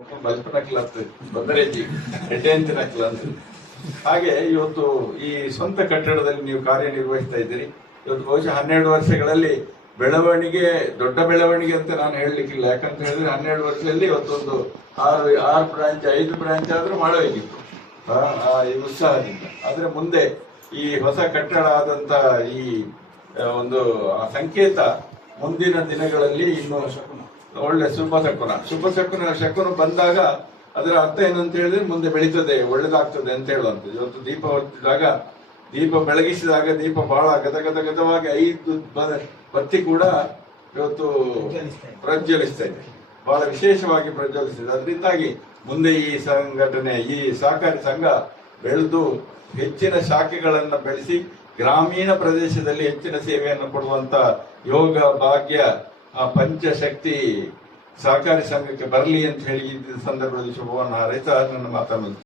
ಬಲ್ಪನಕ್ಲಂತ ಬಂದರೇಜಿ ಎಟೆಂತಿನಕ್ಲಂತ ಹಾಗೆ ಇವತ್ತು ಈ ಸ್ವಂತ ಕಟ್ಟಡದಲ್ಲಿ ನೀವು ಕಾರ್ಯನಿರ್ವಹಿಸ್ತಾ ಇದ್ದೀರಿ. ಇವತ್ತು ಬಹುಶಃ 12 ವರ್ಷಗಳಲ್ಲಿ ಬೆಳವಣಿಗೆ, ದೊಡ್ಡ ಬೆಳವಣಿಗೆ ಅಂತ ನಾನು ಹೇಳಲಿಕ್ಕಿಲ್ಲ. ಯಾಕಂತ ಹೇಳಿದ್ರೆ 12 ವರ್ಷದಲ್ಲಿ ಇವತ್ತೊಂದು 6 ಬ್ರಾಂಚ್ 5 ಬ್ರಾಂಚ್ ಆದ್ರೂ ಮಾಡಬೇಕಿತ್ತು ಈ ಉತ್ಸಾಹದಿಂದ. ಆದ್ರೆ ಮುಂದೆ ಈ ಹೊಸ ಕಟ್ಟಡ ಆದಂತ ಈ ಒಂದು ಸಂಕೇತ ಮುಂದಿನ ದಿನಗಳಲ್ಲಿ ಇನ್ನು ಒಳ್ಳೆ ಶಕುನ ಬಂದಾಗ ಅದರ ಅರ್ಥ ಏನಂತ ಹೇಳಿದ್ರೆ ಮುಂದೆ ಬೆಳೀತದೆ, ಒಳ್ಳೇದಾಗ್ತದೆ ಅಂತ ಹೇಳುವಂಥದ್ದು. ಇವತ್ತು ದೀಪ ಹೊತ್ತಿದಾಗ, ದೀಪ ಬೆಳಗಿಸಿದಾಗ ದೀಪ ಬಹಳ ಗದವಾಗಿ 5 ಬತ್ತಿ ಕೂಡ ಇವತ್ತು ಪ್ರಜ್ವಲಿಸ್ತಾ ಇದೆ, ಬಹಳ ವಿಶೇಷವಾಗಿ ಪ್ರಜ್ವಲಿಸಿದೆ. ಅದರಿಂದಾಗಿ ಮುಂದೆ ಈ ಸಂಘಟನೆ, ಈ ಸಹಕಾರಿ ಸಂಘ ಬೆಳೆದು ಹೆಚ್ಚಿನ ಶಾಖೆಗಳನ್ನು ಬೆಳೆಸಿ ಗ್ರಾಮೀಣ ಪ್ರದೇಶದಲ್ಲಿ ಹೆಚ್ಚಿನ ಸೇವೆಯನ್ನು ಕೊಡುವಂತ ಯೋಗ ಭಾಗ್ಯ ಪಂಚಶಕ್ತಿ ಸಹಕಾರಿ ಸಂಘಕ್ಕೆ ಬರಲಿ ಅಂತ ಹೇಳಿ ಈ ಸಂದರ್ಭದಲ್ಲಿ ಶುಭವನ್ನು ಹಾರೈಸ್ತಾ ನನ್ನ ಮಾತನ್ನು